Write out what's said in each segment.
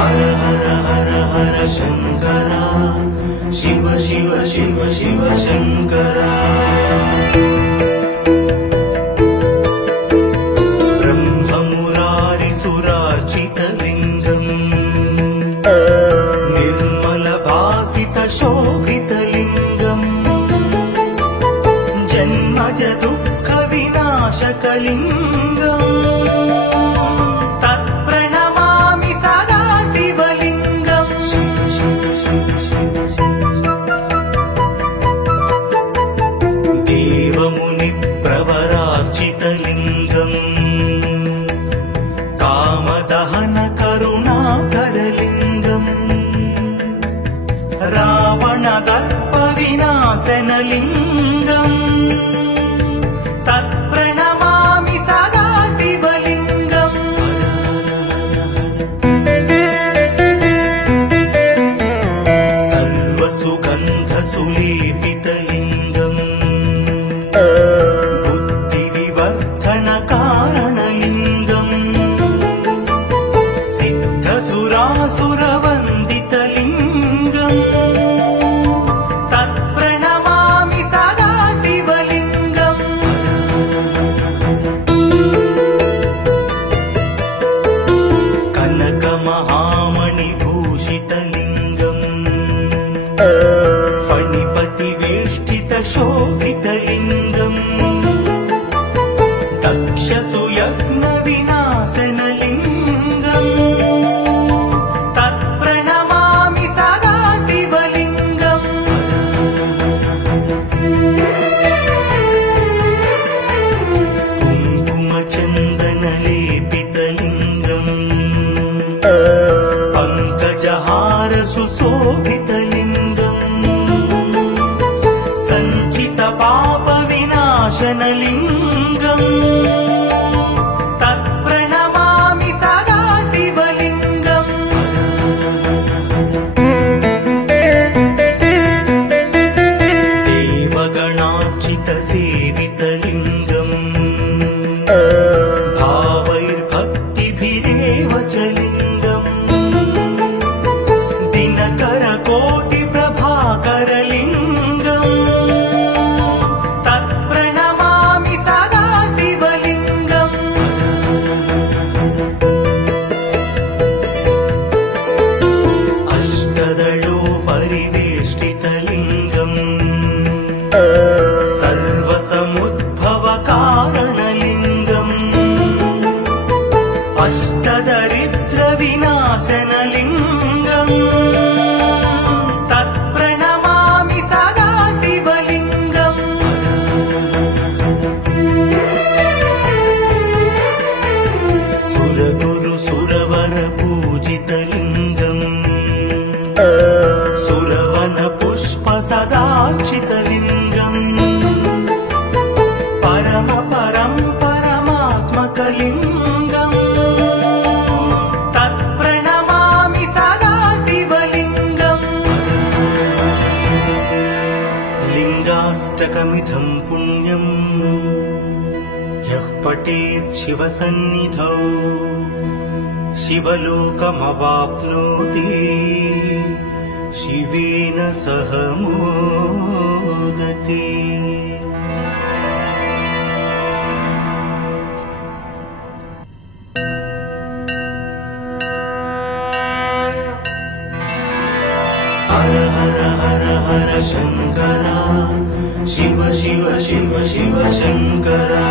हर हर हर हर शंकरा शिव शिव शिव शिव शंकरा ब्रह्ममुरारिसुरार्चितलिङ्गम् निर्मलभासितशोभितलिङ्गम् जन्मज दुःखविनाशकलिङ्गम् तत्प्रणमामि सदा शिवलिङ्गम् देवमुनिप्रवरार्चितलिङ्गम् कामदहन करुणाकरलिङ्गम् रावणदर्पविनाशनलिङ्गम् तत्प्रणमामि सदा शिवलिङ्गम् सर्वसुगन्धसुलेपितलिङ्गम् बुद्धिविवर्धनकारणलिङ्गम् सिद्धसुरासुरवन्दितलिङ्गम् तत्प्रणमामि सदा शिवलिङ्गम् कनकमहामणिभूषितलिङ्गम् फणिपतिवेष्टितशोभितलिङ्गम् दक्षसुयज्ञविनाशनलिङ्गम् तत्प्रणमामि सदा शिवलिङ्गम् कुङ्कुमचन्दनलेपितलिङ्गम् पङ्कजहारसुशोभितलिङ्गम् सञ्चितपापविनाशनलिङ्गम् तत्प्रणमामि सदा शिवलिङ्गम् देवगणार्चितसेवितलिङ्गम् भावैर्भक्तिभिरेव च लिङ्गम् दिनकरकोटिप्रभाकरलिङ्गम् तत्प्रणमामि सदा शिवलिङ्गम् अष्टदलोपरिवेष्टितलिङ्गम् सर्वसमुद्भवकारणलिङ्गम् अष्टदरिद्रविनाशनलिङ्गम् तत्प्रणमामि सदा शिवलिङ्गम् सुरगुरुसुरवरपूजितलिङ्गम् सुरवनपुष्पसदार्चितलिङ्गम् परमात्मकलिङ्गम् तत्प्रणमामि सदा शिवलिङ्गम् लिङ्गाष्टकमिदं पुण्यम् यः पठेत् शिवसन्निधौ शिवलोकमवाप्नोति शिवेन सह मोदते। हर हर हर हर शंकरा शिव शिव शिव शिव शंकरा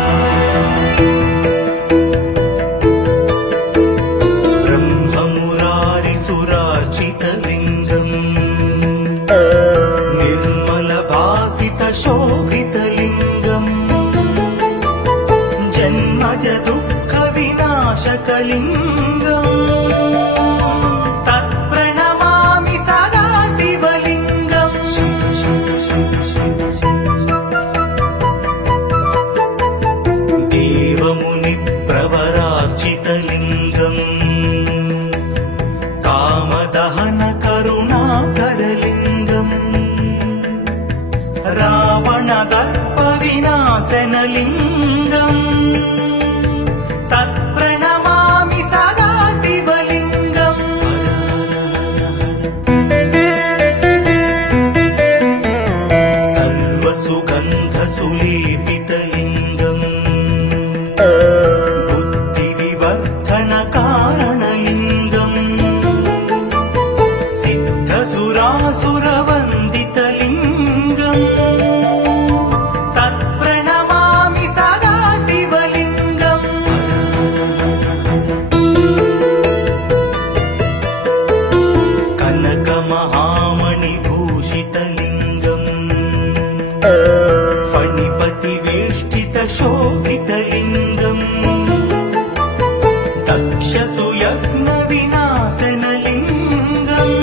ब्रह्ममुरारिसुरार्चितलिङ्गम् निर्मलभासितशोभितलिङ्गम् जन्मज दुःखविनाशकलिङ्गम् तत्प्रणमामि सदा शिवलिङ्गम् देवमुनिप्रवरार्चितलिङ्गम् कामदहन करुणाकरलिङ्गम् रावणदर्पविनाशनलिङ्गम् तत्प्रणमामि सदा शोभितलिङ्गम् दक्षसुयज्ञविनाशनलिङ्गम्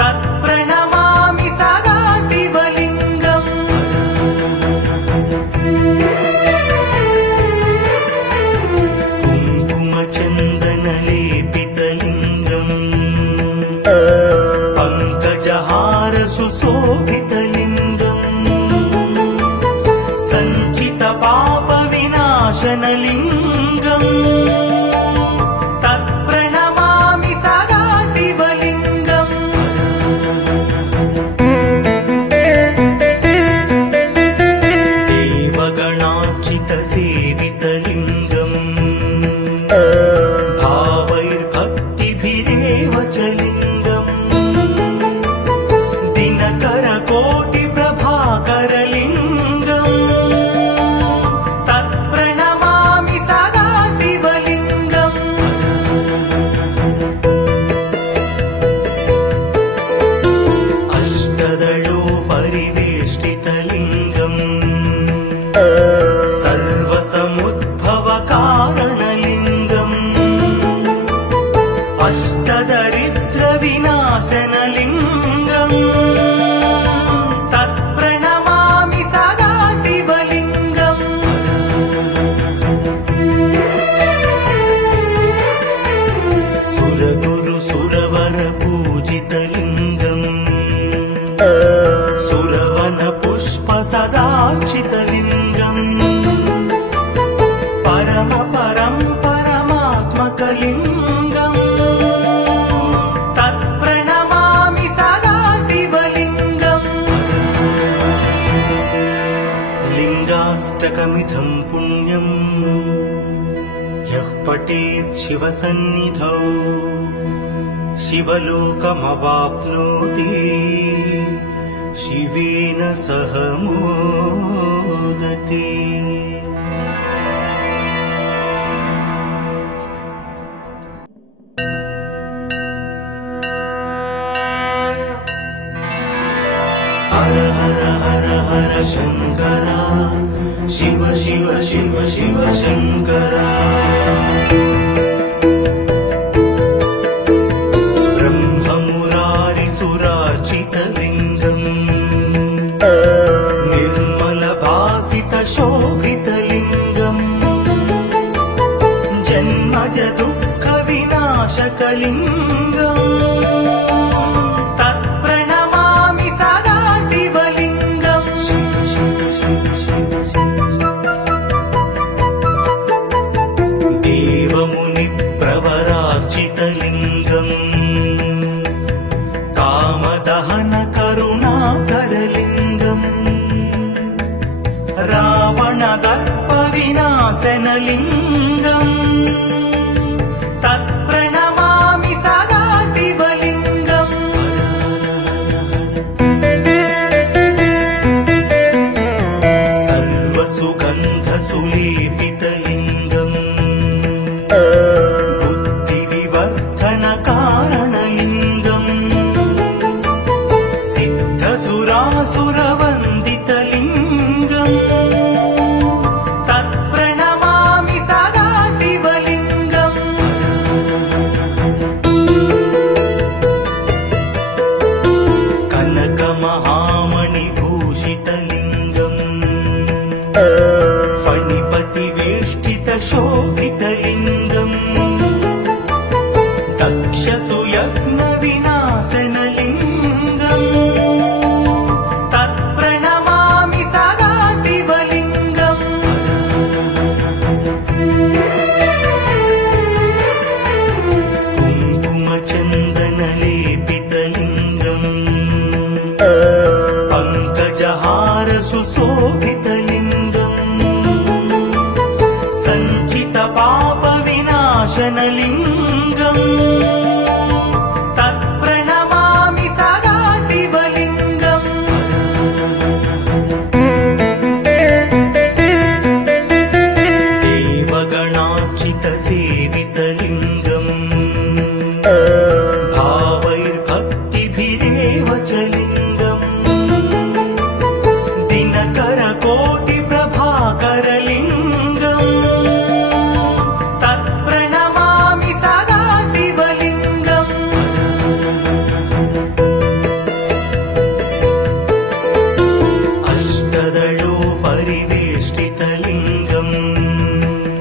तत्प्रणमामि सदा शिवलिङ्गम् कुङ्कुमचन्दनलेपितलिङ्गम् पङ्कजहार सुशोभितलिङ्गम् सञ्चितपापविनाशनलिङ्गम् तत्प्रणमामि सदा शिवलिङ्गम् देवगणार्चितसेवितलिङ्गम् भावैर्भक्तिभिरेव च लिङ्गम् दिनकरकोटिप्रभाकरलिङ्गम् तत्प्रणमामि सदा शिवलिङ्गम् अष्टदलोपरिवेष्टितलिङ्गम् सर्वसमुद्भवकारणलिङ्गम् अष्टदरिद्रविनाशनलिङ्गम् तत्प्रणमामि सदा शिवलिङ्गम् सुरगुरुसुरवरपूजितलिङ्गम् सुरवनपुष्पसदार्चितलिङ्गम् परमात्मकलिङ्गम् तत्प्रणमामि सदा शिवलिङ्गम् लिङ्गाष्टकमिदं पुण्यम् यः पठेत् शिवसन्निधौ शिवलोकमवाप्नोति शिवेन सह मोदते। हर हर हर हर शङ्करा शिव शिव शिव शिव शङ्करा ब्रह्ममुरारिसुरार्चितलिङ्गम् निर्मलभासितशोभितलिङ्गम् जन्मज दुःखविनाशकलिङ्गम् तत्प्रणमामि सदा शिवलिङ्गम् देवमुनिप्रवरार्चितलिङ्गम् कामदहन करुणाकरलिङ्गम् रावणदर्पविनाशनलिङ्गम् तत्प्रणमामि सदा शिवलिङ्गम् सर्वसुगन्धसुलेपितलिङ्गम् बुद्धिविवर्धनकारणलिङ्गम् सिद्धसुरासुरवन्दितलिङ्गम् तत्प्रणमामि सदा शिवलिङ्गम् कनकमहामणिभूषितलिङ्गम् फणिपतिवेष्टितशोभितलिङ्गम्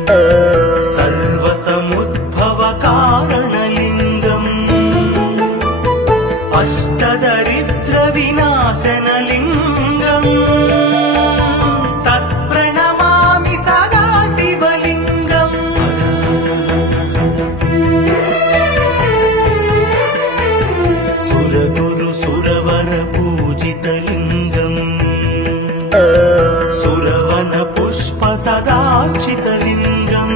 सर्वसमुद्भवकारणलिङ्गम् अष्टदरिद्रविनाशनलिङ्गम् तत्प्रणमामि सदा शिवलिङ्गम् सुरगुरु सुरवर पूजितलिङ्गम् सुरवन पुष्प सदार्चितलिङ्गम्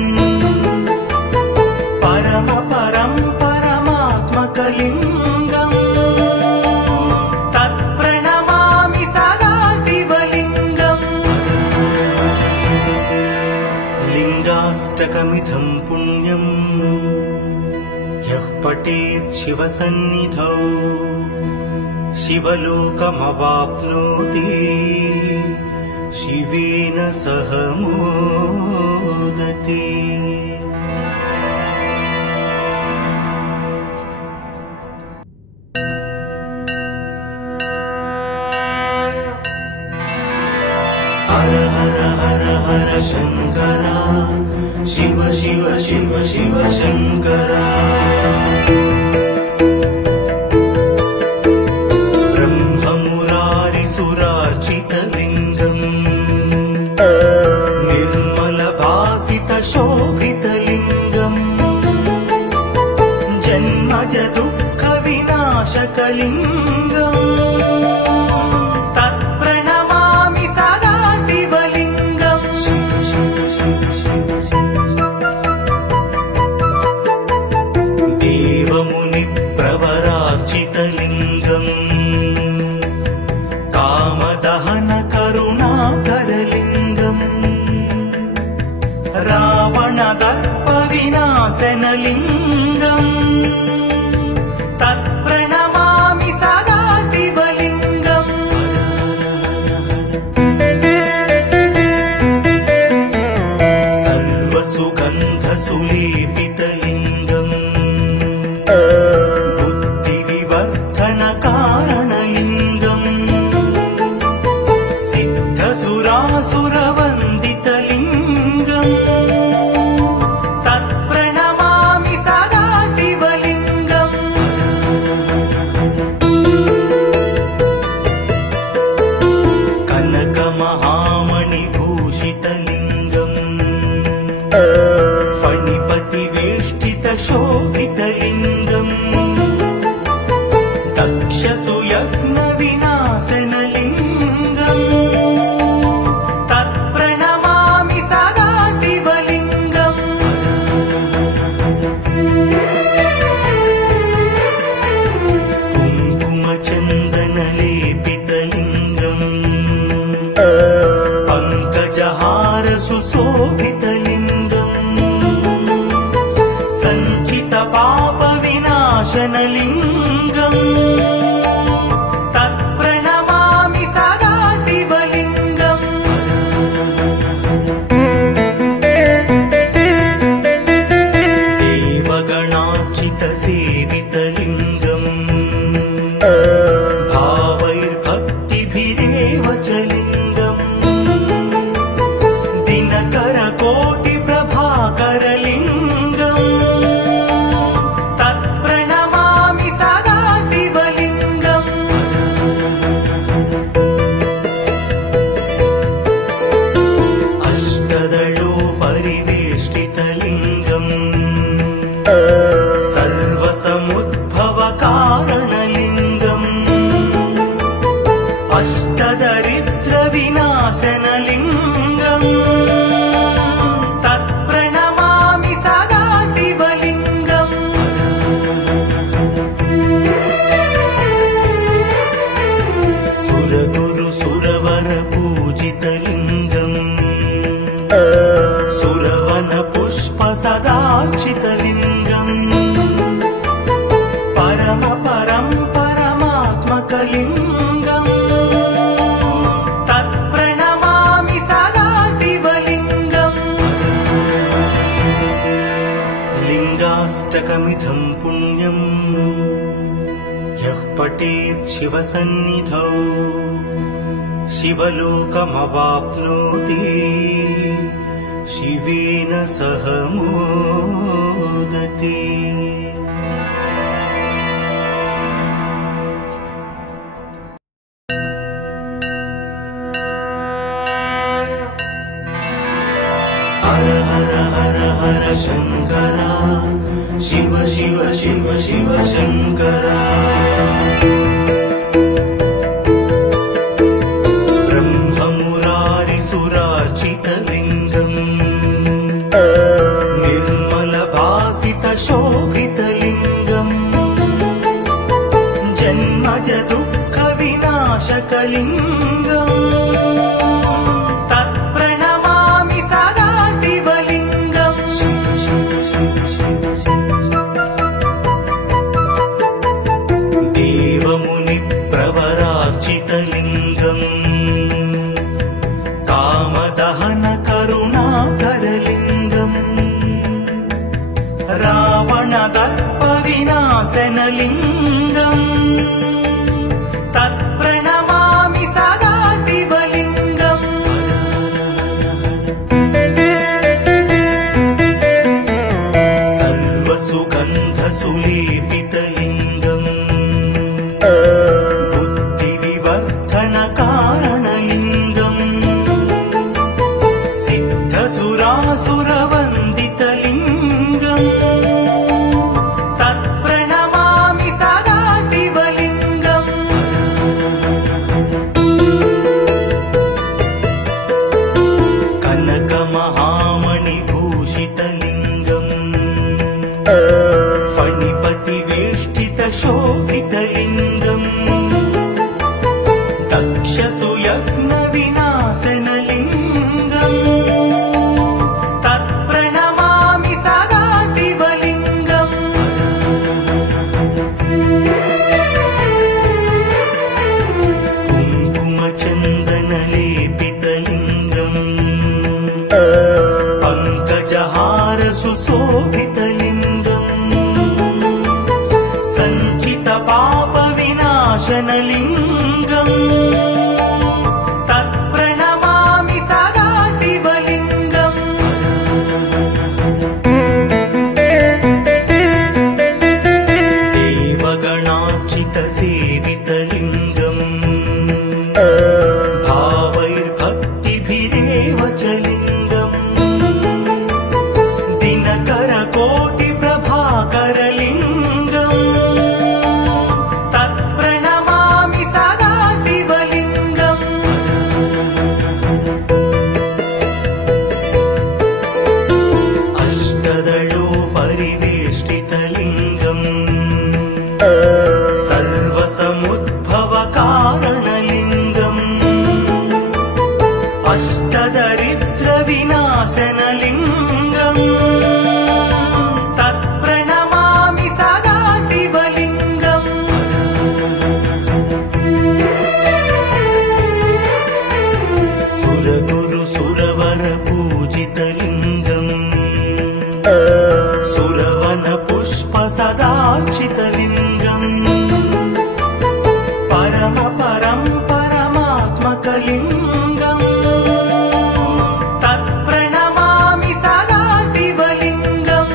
परम परं परमात्मकलिङ्गम् तत्प्रणमामि सदा शिवलिङ्गम् लिङ्गाष्टकमिदं पुण्यम् यः पठेत् शिवसन्निधौ शिवलोकमवाप्नोति शिवेन सह मोदति। हर हर हर हर शंकर शिव शिव शिव शिव शंकर ब्रह्ममुरारिसुरार्चितलिङ्गम् निर्मलभासितशोभितलिङ्गम् जन्मज दुःखविनाशकलिङ्गम् तत्प्रणमामि सदा शिवलिङ्गम् देवमुनिप्रवरार्चितलिङ्गम् कामदहन करुणाकरलिङ्गम् रावणदर्पविनाशनलिङ्गम् तत्प्रणमामि सदा शिवलिङ्गम् सर्वसुगन्धसुलेपितलिङ्गम् बुद्धिविवर्धनकारणलिङ्गम् सिद्धसुरासुरवन्दितलिङ्गम् तत्प्रणमामि सदा शिवलिङ्गम् कनकमहामणिभूषितलिङ्गम् फणिपतिवेष्टितशोभितलिङ्गम् दक्षसुयज्ञविनाशनलिङ्गम् तत्प्रणमामि सदा शिवलिङ्गम् कुङ्कुमचन्दनलेपितलिङ्गम् पङ्कजहारसुशोभितलिङ्गम् सञ्चितपापविनाशनलिङ्गम् तत्प्रणमामि सदा शिवलिङ्गम् देवगणार्चितसेवितलिङ्गम् भावैर्भक्तिभिरेव च लिङ्गम् दिनकरकोटिप्रभाकरलिङ्गम् तत्प्रणमामि सदा शिवलिङ्गम् अष्टदलोपरिवेष्टितलिङ्गम् सर्वसमुद्भवकारणलिङ्गम् अष्टदरिद्रविनाशनलिङ्गम् तत्प्रणमामि सदा शिवलिङ्गम् सुरगुरु सुरवर पूजितलिङ्गम् सुरवन पुष्प सदार्चितलिङ्गम् परम परं परमात्मकलिङ्गम् तत्प्रणमामि सदा शिवलिङ्गम् लिङ्गाष्टकमिदं पुण्यम् यः पठेत् शिवसन्निधौ शिवलोकमवाप्नोति शिवेन सह मोदते। हर हर हर हर शंकरा शिव शिव शिव शिव शंकरा। शोभितलिङ्गम् जन्मज दुःख विनाशकलिङ्गम् तत्प्रणमामि सदा शिवलिङ्गम्। देवमुनिप्रवरार्चितलिङ्गम् कामदहन करुणाकरलिङ्गम् रावण दर्प विनाशनलिङ्गम् तत्प्रणमामि सदा शिवलिङ्गम्। सर्वसुगन्धसुलेपितलिङ्गम् बुद्धिविवर्धनकारणलिङ्गम् सिद्धसुरासुरवन्दितलिङ्गम् तत्प्रणमामि सदा शिवलिङ्गम्। कनकमहामणिभूषितलिङ्गम् फणिपतिवेष्टितशोभितलिङ्गम् दक्षसुयज्ञविनाशनलिङ्गम् तत्प्रणमामि सदा शिवलिङ्गम्। कुङ्कुमचन्दनलेपितलिङ्गम् पङ्कजहारसुशोभितलिङ्गम् सञ्चितपापविनाशनलिङ्गम् तत्प्रणमामि सदा शिवलिङ्गम्। देवगणार्चितसेवितलिङ्गम् भावैर्भक्तिभिरेव च लिङ्गम् दिनकरकोटिप्रभाकरलिङ्गम् तत्प्रणमामि सदा शिवलिङ्गम्। अष्टदलोपरिवेष्टितलिङ्गम् सर्वसमुद्भवकारणलिङ्गम् अष्टदरिद्रविनाशनलिङ्गम् तत्प्रणमामि सदा शिवलिङ्गम्। सुरगुरुसुरवरपूजितलिङ्गम् सुरवनपुष्पसदार्चितलिङ्गम् परमात्मकलिङ्गम् तत्प्रणमामि सदा शिवलिङ्गम्।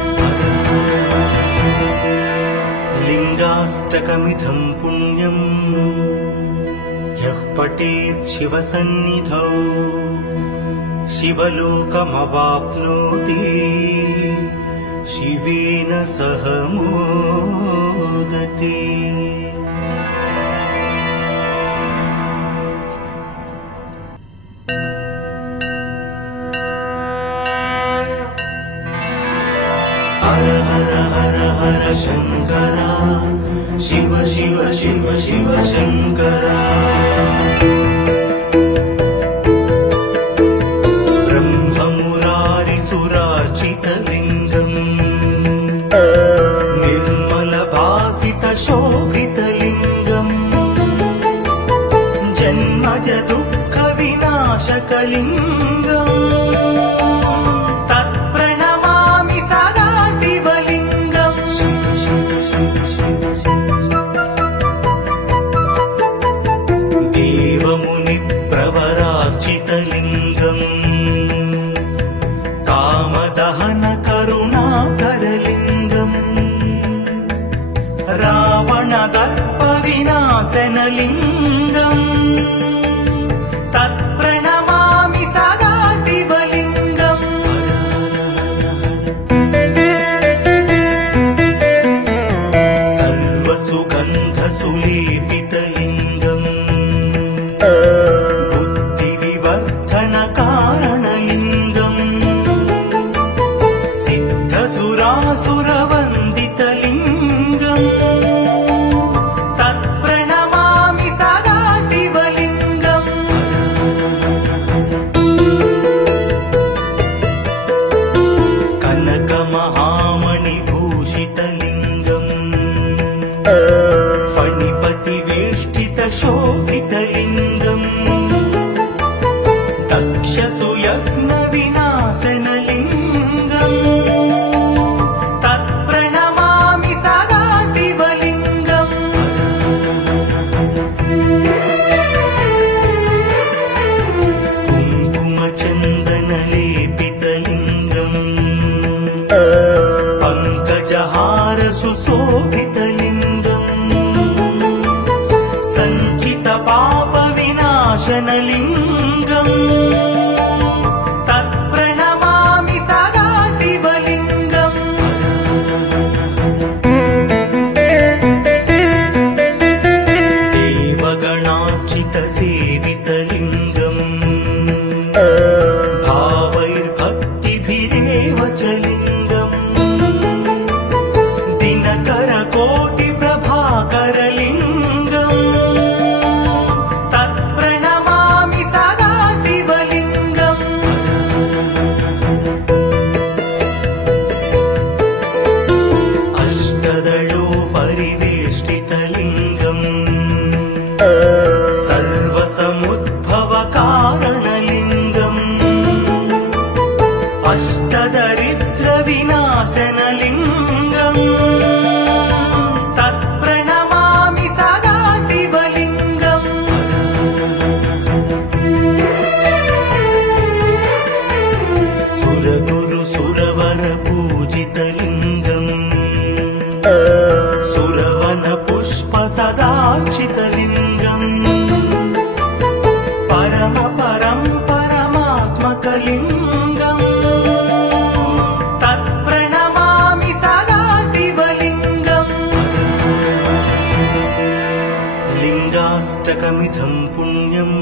लिङ्गाष्टकमिदं पुण्यम् यः पठेत् शिवसन्निधौ शिवलोकमवाप्नोति शिवेन सह मोदते। हर हर हर हर शंकरा शिव शिव शिव शिव शंकरा। ब्रह्ममुरारिसुरार्चितलिङ्गम् निर्मलभासितशोभितलिङ्गम् जन्मज दुःख विनाशकलिङ्गम् तत्प्रणमामि सदा शिवलिङ्गम्। देवमु कामदहन करुणाकरलिङ्गम् रावणदर्पविनाशनलिङ्गम् तत्प्रणमामि सदा शिवलिङ्गम् सर्वसुगन्धसुलेपितलिङ्गम् बुद्धिविवर्धनकारणलिङ्गम् सिद्धसुरासुरवन्दितलिङ्गम् तत्प्रणमामि सदा शिवलिङ्गम् कनकमहामणिभूषितलिङ्गम् फणिपतिवेष्टितशोभितलिङ्गम् दक्षसुयज्ञविनाशनलिङ्गम् तत्प्रणमामि सदा शिवलिङ्गम् कुङ्कुमचन्दनलेपितलिङ्गम् पङ्कजहारसुशोभितलिङ्गम् सञ्चितपापविनाशनलिङ्गम् तत्प्रणमामि सदा शिवलिङ्गम् देवगणार्चितसेवितलिङ्गम् भावैर्भक्तिभिरेव च लिङ्गम् दिनकरकोटिप्रभाकरलिङ्गम् तत्प्रणमामि सदा शिवलिङ्गम् अष्टदलोपरिवेष्टितलिङ्गम् सर्वसमुद्भवकारणलिङ्गम् अष्टदरिद्रविनाशनलिङ्गम् तत्प्रणमामि सदा शिवलिङ्गम् सुरगुरुसुरवरपूजितलिङ्गम् सुरवनपुष्पसदार्चितलिङ्गम् परमात्मकलिङ्गम् तत्प्रणमामि सदा शिवलिङ्गम् लिङ्गाष्टकमिदं पुण्यम्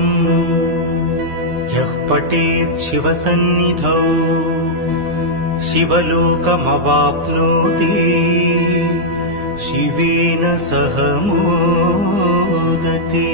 यः पठेत् शिवसन्निधौ शिवलोकमवाप्नोति शिवेन सह मोदते।